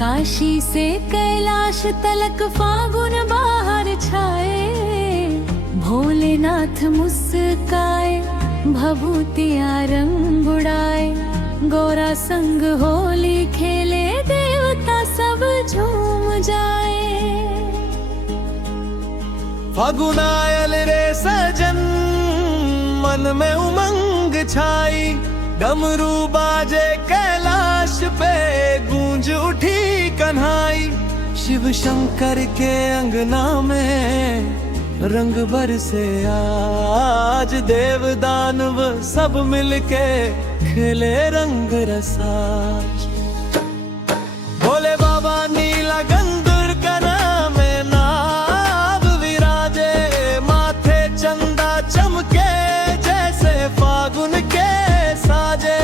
काशी से कैलाश तलक फागुन बाहर छाए, भोलेनाथ मुस्काए, भभूतिया रंग उड़ाए, गौरा संग होली खेले, देवता सब झूम जाए। फागुन आयल रे सजन, मन में उमंग छाई, डमरू बाजे कैलाश पे, गूंज उठी कन्हाई। शिव शंकर के अंगना में रंग बरसे आज, देव दानव सब मिलके खेले रंग रसाज। भोले बाबा नीला गंधर्व का नाम है, नाभ विराजे, माथे चंदा चमके जैसे फागुन के साजे।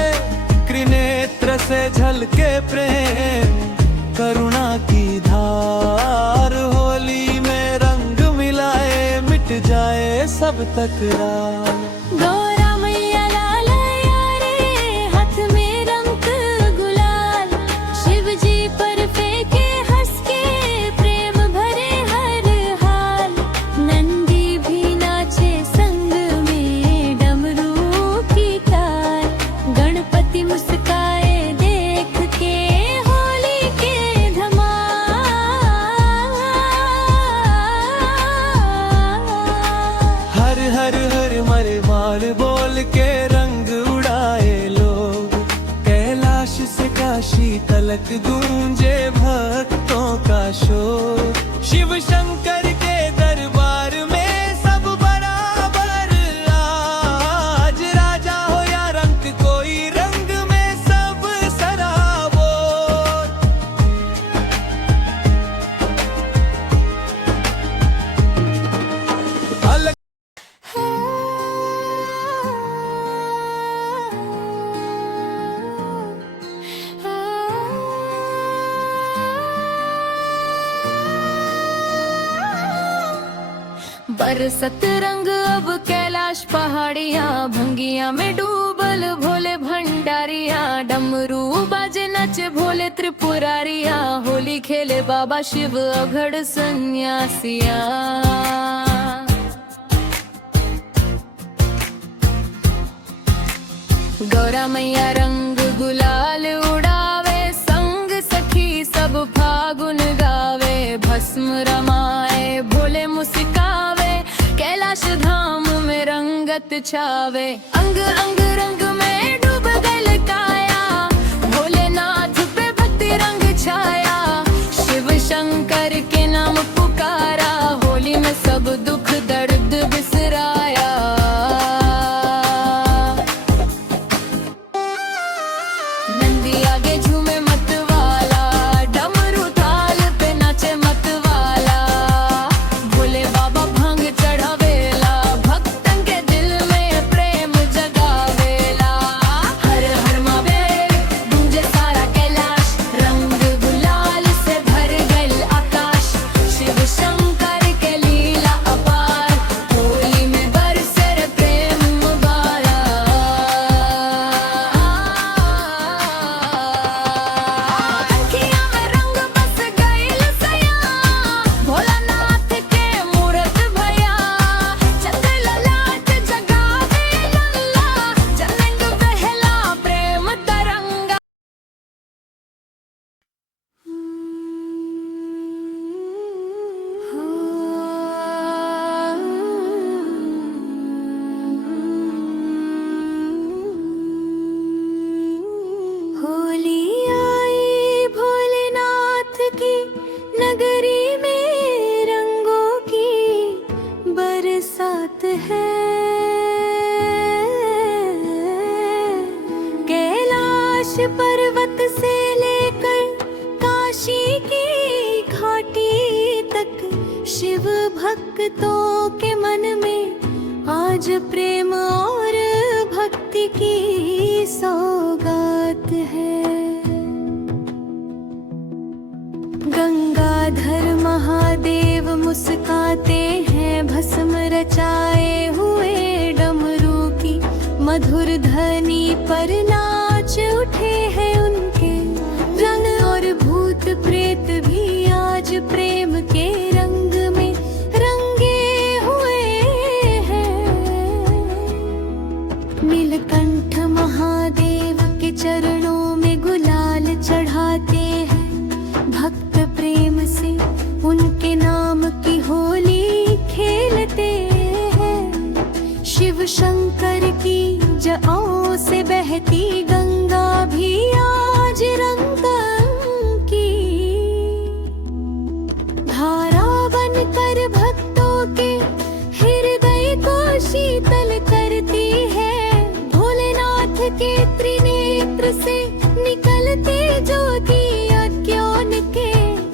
त्रिनेत्र से झलके प्रेम करुणा की धार, होली में रंग मिलाए मिट जाए सब तकरार। गौरा मैया लाल यारे, हाथ में रंग गुलाल, शिव जी पर फेंके हंस के, प्रेम भरे हर हाल। नंदी भी नाचे संग में, डमरू की ताल, गणपति मुस्काए देख के, होली के धमाल। हर हर हर मर मार बोल के रंग उड़ाए लोग, कैलाश से काशी तलक गूंजे भक्तों का शोर। शिव शंकर के दरबार में सब बराबर आज, राजा हो या रंग कोई रंग में सब सराबोर। अलग बरसत रंग अब कैलाश पहाड़ियाँ, भंगिया में डूबल भोले भंडारिया, डमरू बाजे नचे भोले त्रिपुरारिया, होली खेले बाबा शिव अघड़ सन्यासिया। गौरा मैया रंग गुलाल उड़ावे, संग सखी सब फागुन गावे, भस्म रमाए भोले मुस्कावे, कैलाश धाम में रंगत छावे। अंग अंग रंग में डूब गल काया, भोलेनाथ पे भक्ति रंग छाया, शिव शंकर के नाम पुकारा, होली में सब दुख दर्द बिसराया। नंदी आगे झूमे मत वाला, डमरू ताल पे नाचे मत वाला, भोले बाबा भांग चढ़ावेला, भक्तन के दिल में प्रेम जगावेला। हर हर महादेव गूंजे सारा कैलाश, रंग गुलाल से भर गइल आकाश, शिव शंकर के लीला अपार, होली में बरसे रे प्रेम बारा। अखियाँ में रंग बस गइल सया, भोलानाथ के मूरत भया, चंद्र ललाट जगावे लल्ला, जलंग बहला प्रेम तरंगा। होली आई भोलेनाथ की नगरी में, रंगों की बरसात है। कैलाश पर्वत से लेकर काशी की घाटी तक, शिव भक्तों के मन में आज प्रेम और भक्ति की सौगात है। गंगाधर महादेव मुस्काते हैं, भस्म रचाए हुए डमरू की मधुर ध्वनि पर नाच उठे हैं उनके रंग और भूत प्रेत। निकलते ज्योति अज्ञान के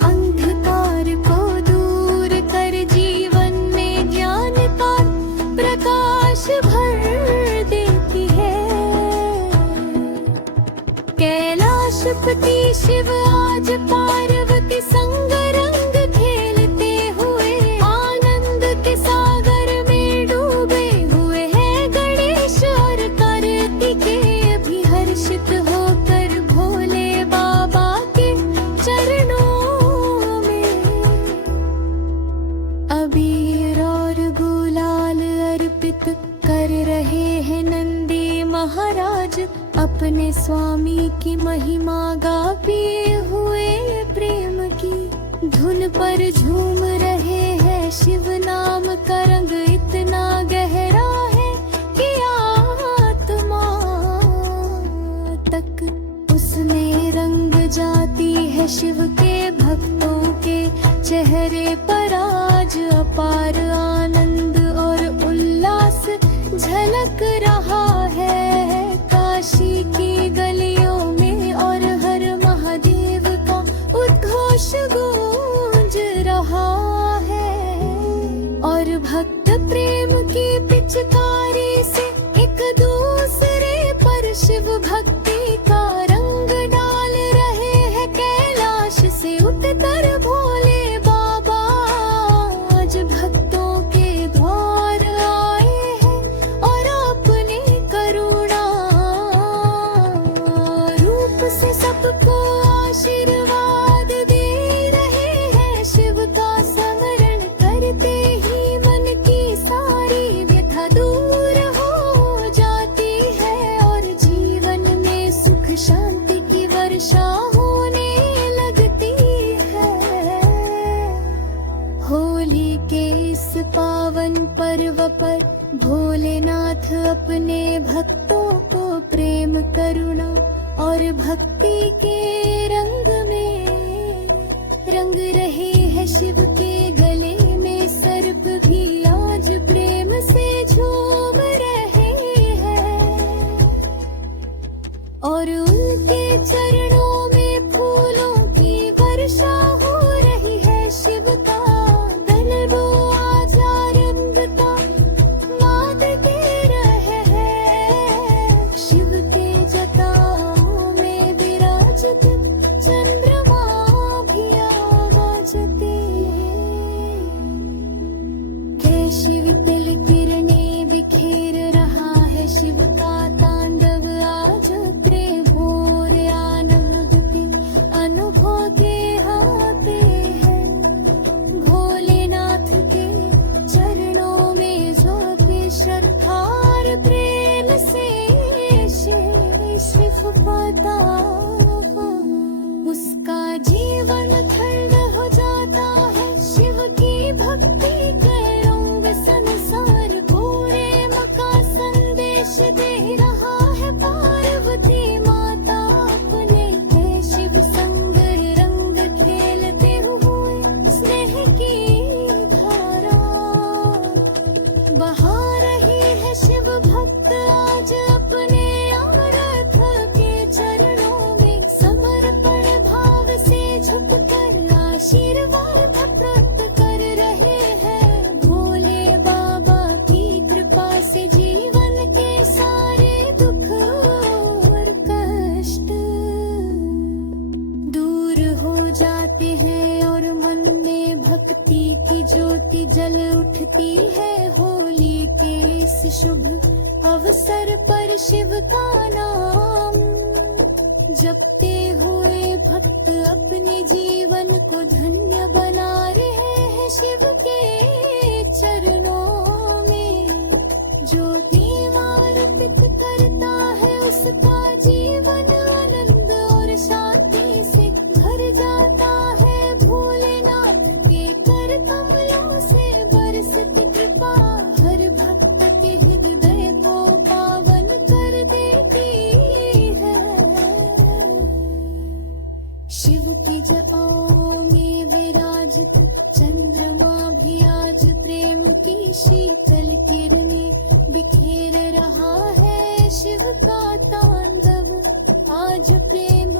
अंधकार को दूर कर जीवन में ज्ञान का प्रकाश भर देती है। कैलाशपति शिव आज पार्वती संग रंग खेलते हुए आनंद के सागर में डूबे हुए हैं। गणेश और कार्तिकेय भी हर्षित होकर भोले बाबा के चरणों में अबीर और गुलाल अर्पित कर रहे हैं। नंदी महाराज अपने स्वामी की महिमा गाते हुए प्रेम की धुन पर झूम रहे हैं। शिव नाम का रंग इतना गहरा है कि आत्मा तक उसमें रंग जाती है। शिव के भक्तों के चेहरे पर आज अपार आनंद और उल्लास झलक रहा है। काशी की गलियों में और हर महादेव का उद्घोष गूंज रहा है। और भक्त प्रेम की पिचकारी से एक दूसरे पर शिव भक्ति का रंग डाल रहे हैं। कैलाश से उतर भोले बाबा आज भक्तों के द्वार आए हैं और अपने करुणा रूप से सबको आशीर्वाद दे रहे हैं। शिव का स्मरण करते ही मन की सारी व्यथा दूर हो जाती है और जीवन में सुख शांति की वर्षा होने लगती है। होली के इस पावन पर्व पर भोलेनाथ अपने भक्तों को प्रेम करुणा और भक्ति के रंग में रंग रहे हैं। शिव के गले में सर्प भी आज प्रेम से झूम रहे हैं और उनके चरणों में फूलों की वर्षा हो रही है। शिव का गलबो आज आरंभता मात के रहे हैं। शिव के जटाओं में विराजते चंद्रमा भी आवाजते। कैसी वितल किरणें बिखेर रहा है शिव का तांडव आज प्रेम भोर आनंद के अनुभव के हाथे हैं। भोलेनाथ के चरणों में झोंके श्रद्धार प्रेम से शिव पाता उसका जीवन ठंड हो जाता है। शिव की भक्ति के रंग संसार पूरे मका संदेश दे रहा है। पार्वती माता अपने है शिव संग रंग खेलते हुए स्नेह की धारा बहा रही है। शिव भक्त आज अपने आराध के चरणों में समर्पण भाव से झुककर आशीर्वाद प्राप्त कर रहे हैं। भोले बाबा की कृपा से जीवन के सारे दुख और कष्ट दूर हो जाते हैं और मन में भक्ति की ज्योति जल उठती है। होली के इस शुभ अवसर पर शिव का नाम जपते हुए भक्त अपने जीवन को धन्य बना रहे हैं। शिव के चरणों में जो दीवार अर्पित करता है उसका जीवन आनंद और शांति से भर जाता है। भोलेनाथ के कर कमलों से बरसती कृपा हर भक्त के हृदय को पावन कर देती है। शिव की जटाओं में विराजित चंद्रमा भी आज प्रेम की शीतल किरणें बिखेर रहा है। शिव का तांडव आज प्रेम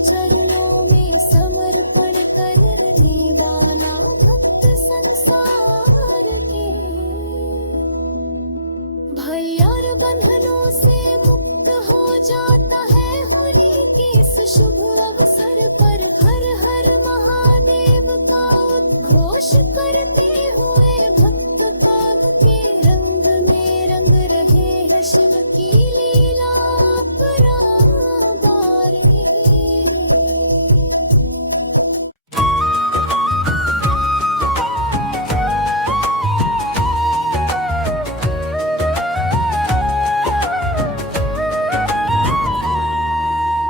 चरणों में समर्पण करने वाला भक्त संसार के भय और बंधनों से मुक्त हो जाता है होली के इस शुभ अवसर पर हर हर महादेव का उद्घोष करते हुए भक्त काव के रंग में रंग रहे हैं शिव की लीला अपरांपार है।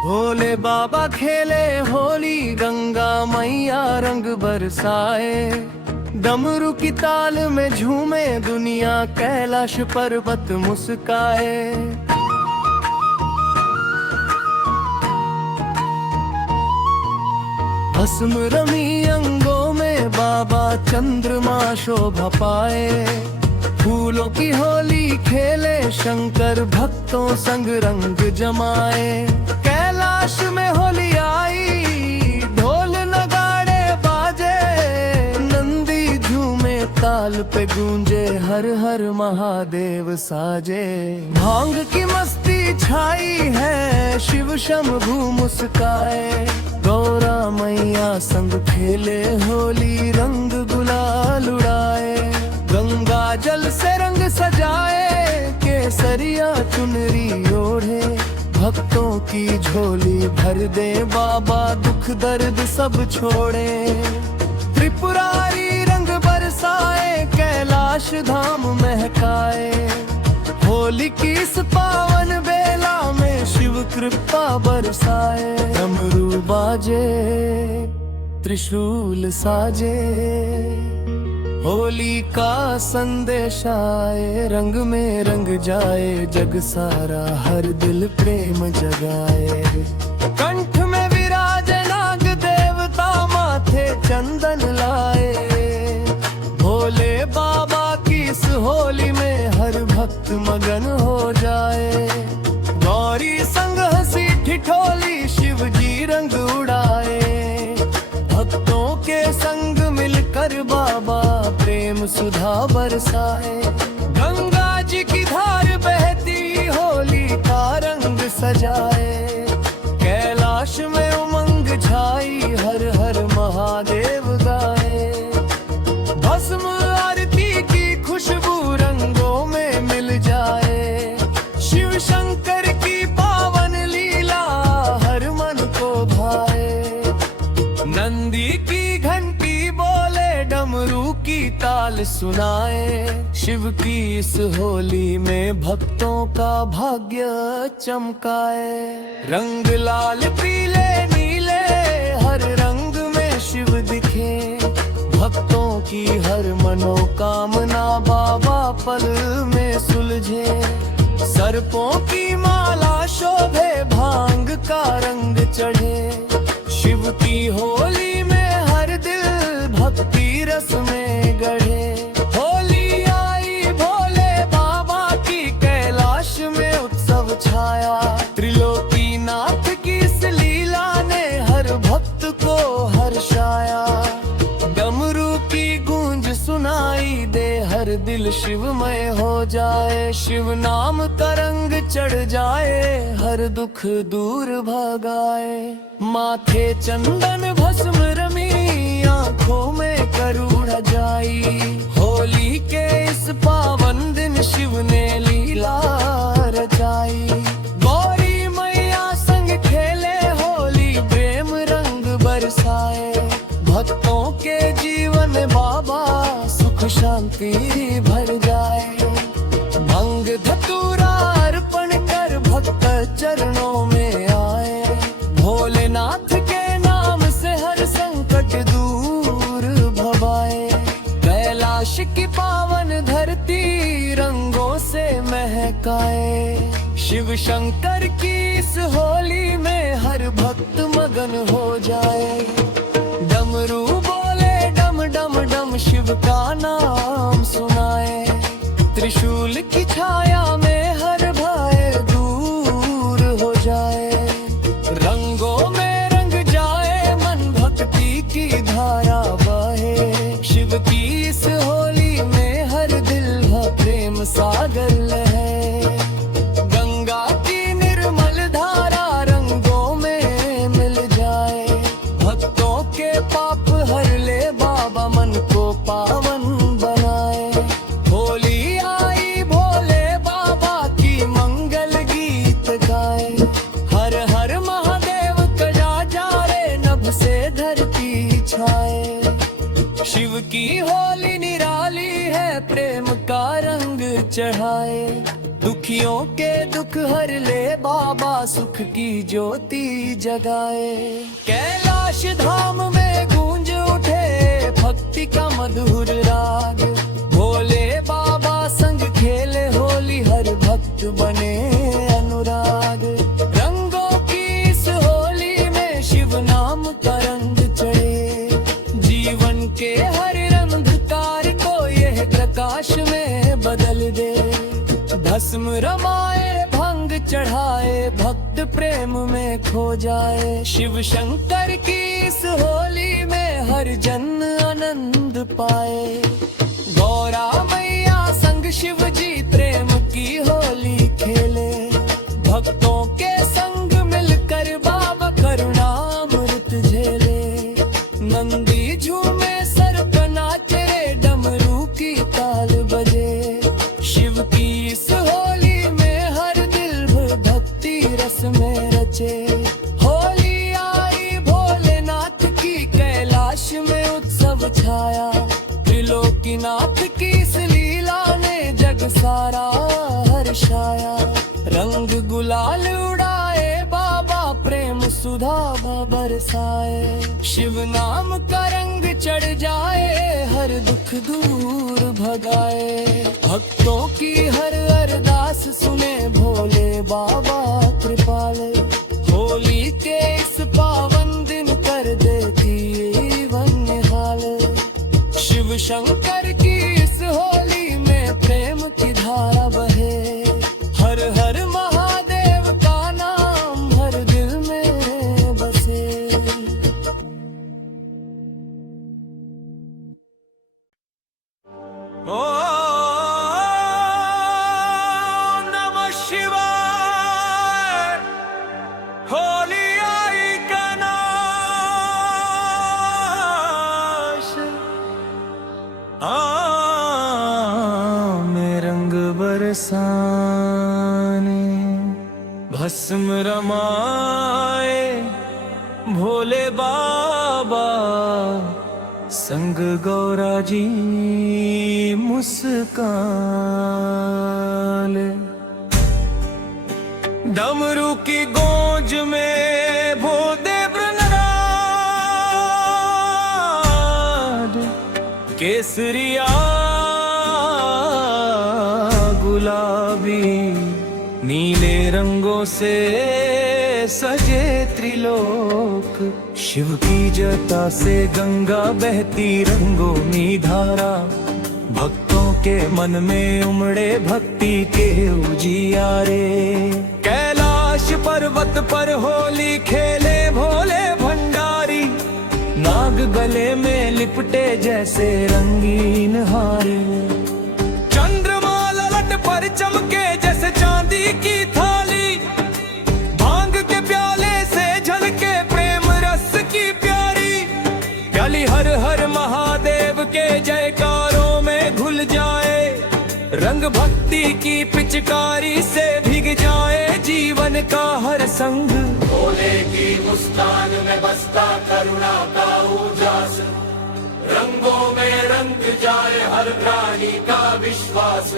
भोले बाबा खेले होली, गंगा मैया रंग बरसाए, डमरू की ताल में झूमे दुनिया, कैलाश पर्वत मुस्काए। भस्म रमी अंगों में बाबा, चंद्रमा शोभा पाए, फूलों की होली खेले शंकर, भक्तों संग रंग जमाए। कैलाश में होली आई, ढोल नगाड़े बाजे, नंदी झूमे ताल पे गूंजे, हर हर महादेव साजे। भांग की मस्ती छाई है, शिव शंभू मुस्काए, गौरा मैया संग खेले होली, रंग गुलाल उड़ाए। गंगा जल से रंग सजाए, केसरिया चुनरी ओढ़े, भक्तों की झोली भर दे बाबा, दुख दर्द सब छोड़े। त्रिपुरारी रंग बरसाए, कैलाश धाम महकाए, होली की इस पावन बेला में शिव कृपा बरसाए। डमरू बाजे, त्रिशूल साजे, होली का संदेश आए, रंग में रंग जाए जग सारा, हर दिल प्रेम जगाए। कंठ में विराज नाग देवता, माथे चंदन लाए, भोले बाबा की इस होली में हर भक्त मगन हो जाए। गौरी संग हंसी ठिठोली, शिव जी रंग उड़ाए, भक्तों के संग मिलकर बाबा प्रेम सुधा बरसाए। गंगा जी की धार बहती, होली का रंग सजाए, कैलाश में उमंग छाई, हर हर महादेव गाए। भस्म आरती की खुशबू रंगों में मिल जाए, शिव शंकर की पावन लीला हर मन को भाए। नंदी की घंटी बोले, डमरू की ताल सुनाए, शिव की इस होली में भक्तों का भाग्य चमकाए। रंग लाल पीले नीले, हर रंग में शिव दिखे, भक्तों की हर मनोकामना बाबा पल में सुलझे। सर्पों की माला शोभे, भांग का रंग चढ़े, शिव की होली में हर दिल भक्ति रस में गढ़े। होली आई भोले बाबा की, कैलाश में उत्सव छाया, त्रिलोकी नाथ की इस लीला ने हर भक्त को हर्षाया। डमरू की गूंज सुनाई दे, हर दिल शिवमय हो जाए, शिव नाम का रंग चढ़ जाए, हर दुख दूर भगाए। माथे चंदन भस्म रमी, आँखों में करुण जाई, होली के इस पावन दिन शिव ने लीला रचाई। गौरी मैया संग खेले होली, प्रेम रंग बरसाए, भक्तों के जीवन बाबा सुख शांति भर जाए। भंग धतूरा अर्पण कर भक्त चरणों में आए, भोलेनाथ के नाम से हर संकट दूर भवाए। कैलाश की पावन धरती रंगों से महकाए, शिव शंकर की इस होली में हर भक्त मगन हो जाए। डमरू बोले डम डम डम, शिव का नाम सुनाए, त्रिशूल की छाया में हर भय दूर हो जाए। रंगों में रंग शिव की होली निराली है, प्रेम का रंग चढ़ाए। दुखियों के दुख हर ले बाबा, सुख की ज्योति जगाए। कैलाश धाम में गूंज उठे भक्ति का मधुर राग, भोले बाबा संग खेले होली, हर भक्त बने अनुराग। रंगों की इस होली में शिव नाम का रंग चढ़े, जीवन के हर अंधकार को यह प्रकाश में बदल दे। भस्म रमाए भंग चढ़ाए, भक्त प्रेम में खो जाए। शिव शंकर की इस होली में हर जन आनंद पाए। गौरा मैया संग शिव जी प्रेम की होली खेले, भक्तों के संग मिलकर बाबा करुणामृत झेले। नंदी झूमे सर्प नाचे, डमरू की ताल बजे। शिव की इस होली में हर दिल भक्ति रस में रचे। होली आई भोलेनाथ की, कैलाश में उत्सव छाया। त्रिलोकीनाथ की इस लीला ने जग सारा हर्षाया। रंग गुलाल उड़ाए बाबा, प्रेम सुधा बरसाए। शिव नाम का रंग चढ़ जाए, हर दुख दूर भगाए। भक्तों की हर अरदास सुने भोले बाबा कृपाले। होली के इस पावन दिन कर दे जीवन निहाल। शिव शंकर की इस होली में प्रेम की धारा बहे। हर हर महादेव का नाम हर दिल में बसे। ओम नमः शिवाय। होली आई कैलाश, में रंग बरसाने। भस्म रमाए भोले बाबा, संग गौरा जी मुस्कान। डमरू की गूंज में भोदे ब्रनराड। केसरिया गुलाबी नीले रंगों से सजे त्रिलोक। शिव की जटा से गंगा बहती रंगों में धारा। भक्तों के मन में उमड़े भक्ति के उजियारे। कैलाश पर्वत पर होली खेले भोले भंडारी। नाग गले में लिपटे जैसे रंगीन हारे। चंद्रमा ललट पर चमके जैसे चांदी की थाली। भांग के प्याले से झलके प्रेम रस की प्यारी प्याली। हर हर महादेव के जयकारों में घुल जाए। रंग भक्ति की पिचकारी से भीग जाए जीवन का हर संग। भोले की मुस्कान में बसता करुणा का उजास। रंगों में रंग जाए हर प्राणी का विश्वास।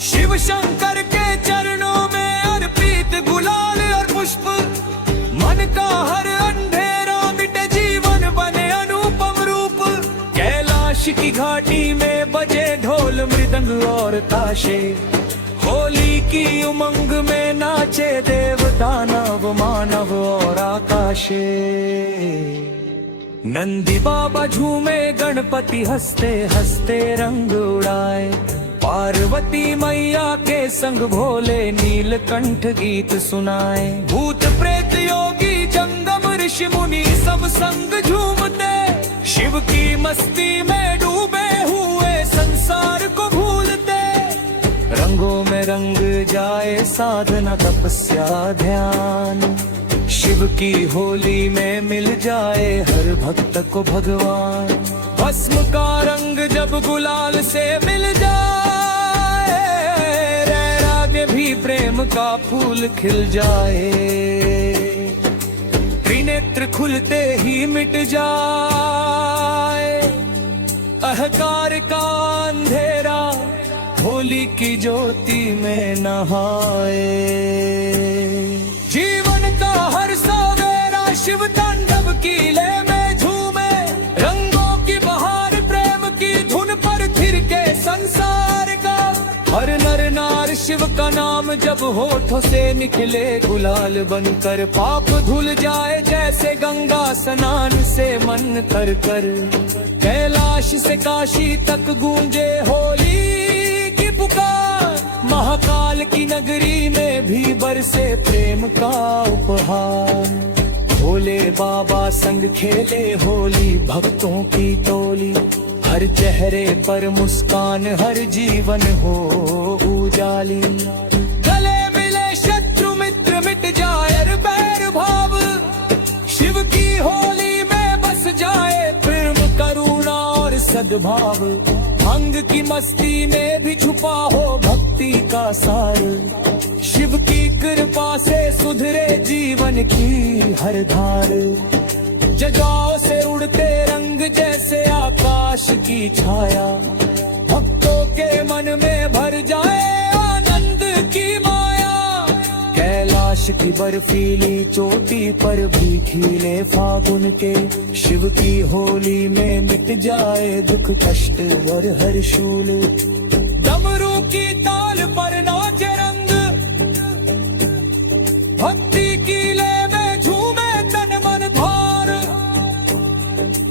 शिव शंकर के चरणों में अर्पित गुलाल और पुष्प। मन का हर अंधेरा मिटे जीवन बने अनुपम रूप। कैलाश की घाटी में बजे ढोल मृदंग और ताशे। होली की उमंग में नाचे देव दानव मानव और आकाशे। नंदी बाबा झूमे गणपति हंसते हंसते रंग उड़ाए। पार्वती मैया के संग भोले नीलकंठ गीत सुनाए। भूत प्रेत योगी जंगम ऋषि मुनि सब संग झूमते। शिव की मस्ती में डूबे हुए संसार को भूलते। रंगों में रंग जाए साधना तपस्या ध्यान। शिव की होली में मिल जाए हर भक्त को भगवान। भस्म का रंग जब गुलाल से मिल जाए। रैरागे भी प्रेम का फूल खिल जाए। त्रिनेत्र खुलते ही मिट जाए। अहंकार का अंधेरा होली की ज्योति में नहाए। जीवन का हर सवेरा शिव तांडव की लय में झूमे, रंगों की बहार प्रेम की धुन पर थिरके संसार का। हर नर नार शिव का नाम जब होठों से निकले गुलाल बनकर, पाप धुल जाए जैसे गंगा स्नान से मन कर कर। कैलाश से काशी तक गूंजे होली की पुकार, महाकाल की नगरी में भी बरसे प्रेम का उपहार। भोले बाबा संग खेले होली भक्तों की टोली, हर चेहरे पर मुस्कान हर जीवन हो उजाली। गले मिले शत्रु मित्र मिट जाए बैर भाव, शिव की होली में बस जाए प्रेम करुणा और सद्भाव। भंग की मस्ती में भी छुपा हो भक्ति का सार, शिव की कृपा से सुधरे जीवन की हर धार। जगाओ से उड़ते रंग जैसे आकाश की छाया, भक्तों के मन में भर जाए आनंद की माया। कैलाश की बर्फीली चोटी पर भी खिले फागुन के, शिव की होली में मिट जाए दुख कष्ट और हर शूल। डमरू की ताल पर नाचे रंग, भक्ति की लय में झूमे तन मन भार।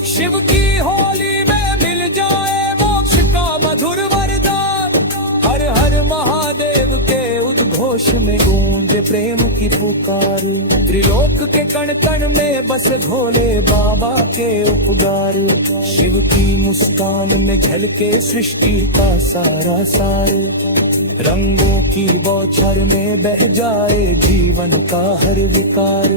शिव की होली में मिल जाए मोक्ष का मधुर वरदान। हर हर महादेव के उद्घोष में गूंजे प्रेम की पुकार। त्रिलोक के कण कण में बस भोले बाबा के उपकार। शिव की मुस्कान में झलके सृष्टि का सारा सार, रंगों की बौछार में बह जाए जीवन का हर विकार।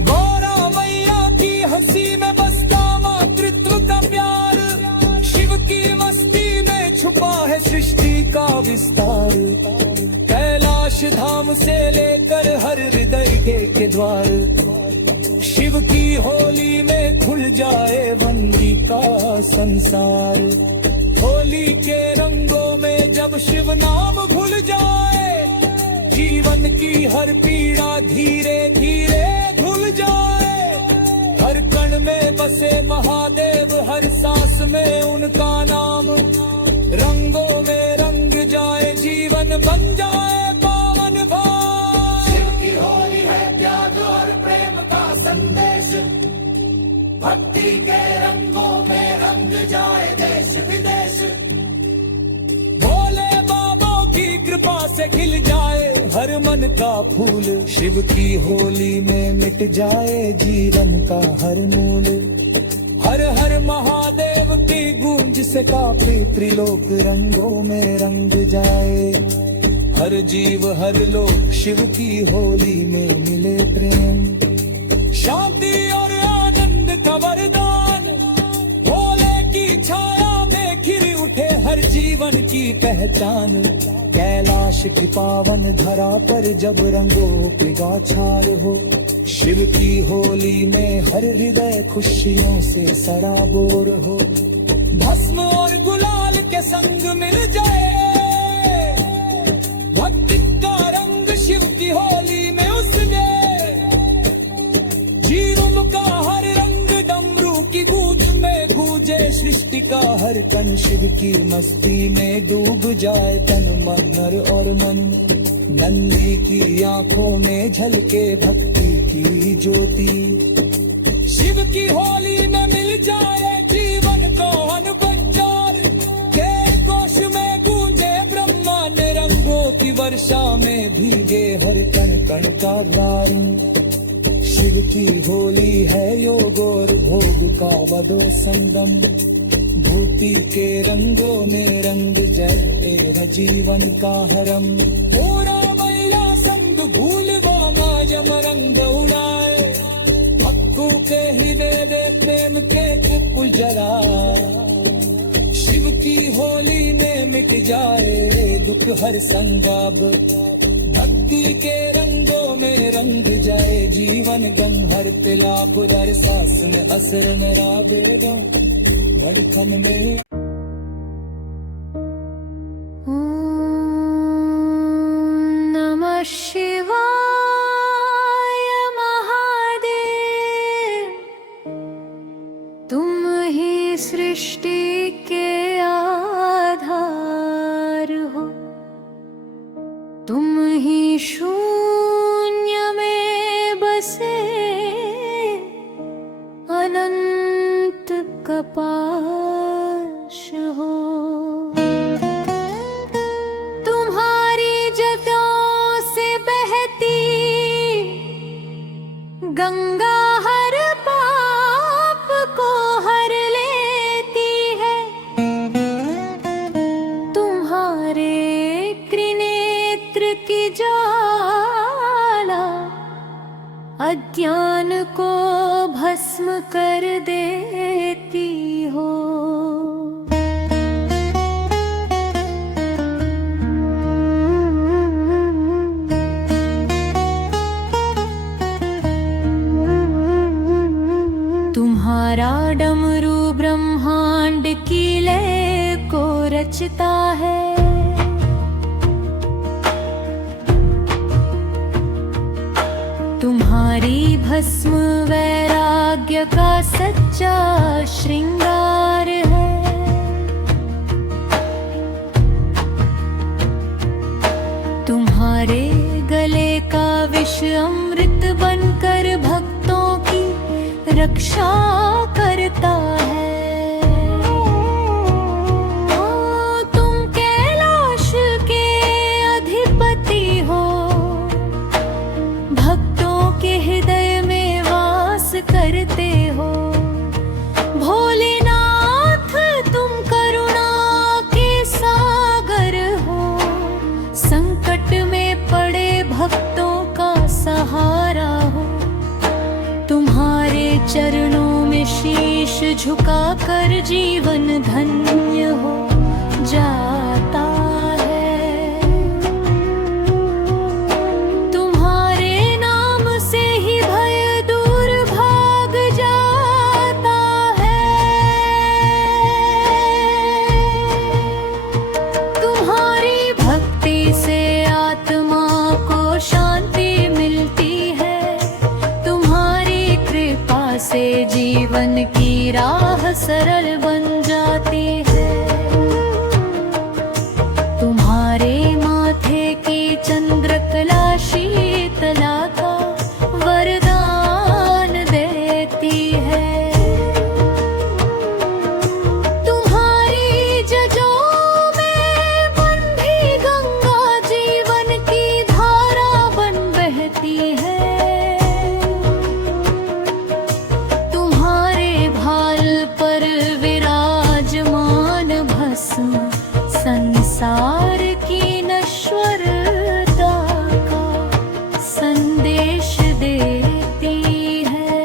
गौरा मैया की हंसी में बसता मातृत्व का प्यार, शिव की मस्ती में छुपा है सृष्टि का विस्तार। कैलाश धाम से लेकर हर हृदय के द्वार, शिव की होली में खुल जाए बंदी का संसार। होली के रंगों में जब शिव नाम घुल जाए, जीवन की हर पीड़ा धीरे धीरे धुल जाए। हर कण में बसे महादेव, हर सांस में उनका नाम। रंगों में रंग जाए जीवन बन जाए पावन भाव। शिव की होली है त्याग और प्रेम का संदेश, भक्ति के रंगों में रंग जाए देश विदेश। भोले बाबा की कृपा से खिल जाए हर मन का फूल, शिव की होली में मिट जाए जीवन का हर मूल। हर हर महादेव की गूंज से काफी त्रिलोक रंगों में रंग जाए। हर जीव हर लोक शिव की होली में मिले प्रेम, शांति और आनंद का वरदान। भोले की छाया में खिल उठे हर जीवन की पहचान। कैलाश की पावन धरा पर जब रंगों की गाछार हो, शिव की होली में हर हृदय खुशियों से सराबोर हो। भस्म और गुलाल के संग मिल जाए, भक्ति का रंग शिव की होली में उसने। जीवन का हर रंग डमरू की गूंज में गूंजे, सृष्टि का हर कण शिव की मस्ती में डूब जाए तन मन नर और मन। नंदी की आंखों में झलके भक्ति की ज्योति, शिव की होली में मिल जाए जीवन को अनुपचार। के कोश में गूंजे ब्रह्मांड, रंगों की वर्षा में भीगे हर कण कण का गान। शिव की होली है योग और भोग का वदो संगम। भूति के रंगों में रंग जय तेरा जीवन का हरम। पूरा मैला संग भूल वो माजम रंग उड़ाए, हक्कू के हृदय दे प्रेम के कुल जरा। शिव की होली में मिट जाए दुख हर संगाब, भक्ति के रंगों में रंग जाए जीवन गम हर तिला पुदर। सांस में असर मेरा बेदम धड़कन में सृष्टि के आधार हो, तुम ही शून्य में बसे अनंत कपाश हो। तुम्हारी जटाओं से बहती गंगा हर पाप को हर लेती है। तुम्हारे त्रिनेत्र की ज्वाला अज्ञान को भस्म कर देती हो। तुम्हारा डमरू ब्रह्मांड की लय को रचता है। तुम्हारी भस्म वैराग्य का सच्चा श्रृंगार है। तुम्हारे गले का विष अमृत बनकर भक्तों की रक्षा करता है। तुम कैलाश के अधिपति हो, भक्तों के हृदय में वास करते हो। भोलेनाथ तुम करुणा के सागर हो, संकट में पड़े भक्तों का सहारा हो। तुम्हारे चरणों में शीश झुकाकर जीवन धन्य हो जाता है। तुम्हारे नाम से ही भय दूर भाग जाता है। तुम्हारी भक्ति से आत्मा को शांति मिलती है। से जीवन की राह सरल बन जाती है। तुम्हारे माथे की चंद्रकला शीतला का वरदान देती है। तुम्हारी जजों में बंधी गंगा जीवन की धारा बन बहती है। पर विराजमान भस्म संसार की नश्वरता का संदेश देती है।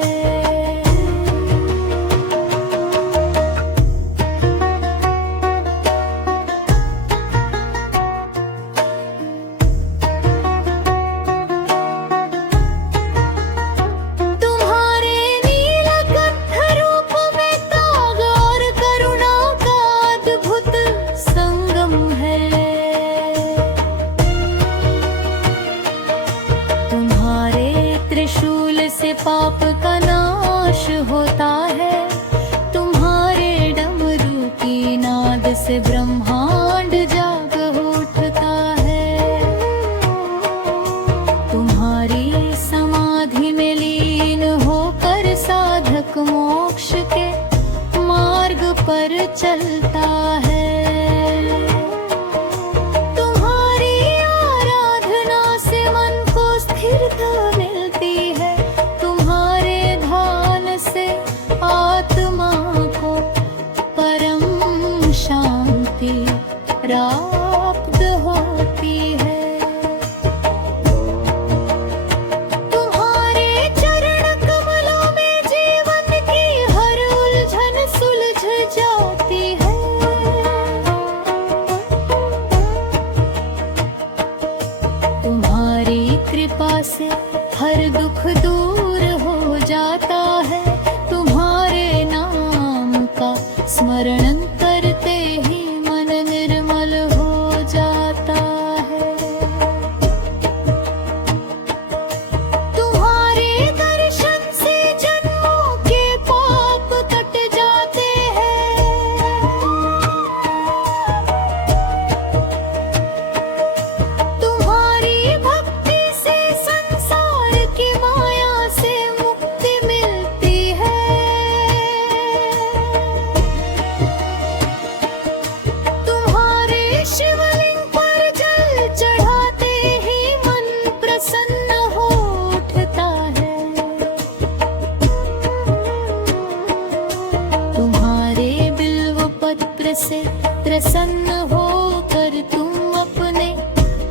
तुम्हारे नीलकंठ रूप में त्याग और करुणा का अद्भुत संगम है। तुम्हारे त्रिशूल से पाप का नाश होता है। तुम्हारे डमरू की नाद से ब्रह्मांड जाग उठता है। तुम्हारी समाधि में लीन होकर साधक मोक्ष के मार्ग पर चलता है। तुम्हारी आराधना से मन को स्थिरता मिलती है। तुम्हारे ध्यान से आत्मा को परम शांति प्राप्त होती है। तुम्हारे चरण कमलों में जीवन की हर उलझन सुलझ जाती है। तुम्हारी कृपा से हर दुख दूर हो जाता है। तुम्हारे नाम का स्मरण करते ही मन निर्मल हो जाता है। तुम्हारे दर्शन से जन्मों के पाप कट जाते हैं। प्रसन्न होकर तुम अपने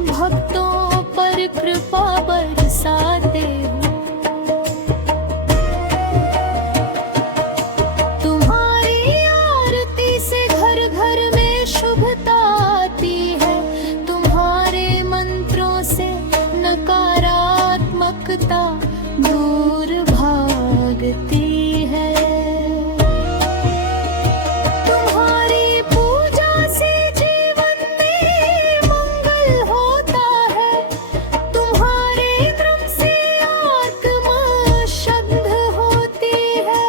भक्तों पर कृपा बरसाते हो। तुम्हारी आरती से घर घर में शुभता आती है, तुम्हारे मंत्रों से नकारात्मकता दूर भागती है। तुम्हारी पूजा से जीवन में मंगल होता है, तुम्हारे क्रम से आत्मा शुद्ध होती है।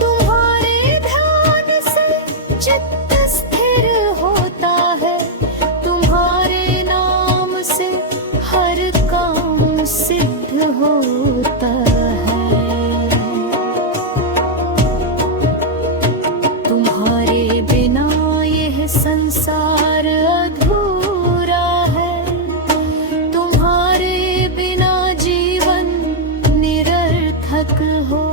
तुम्हारे ध्यान से चित्त स्थिर होता है, तुम्हारे नाम से हर काम सिद्ध होता है। तुम्हारे बिना यह संसार अधूरा है, तुम्हारे बिना जीवन निरर्थक हो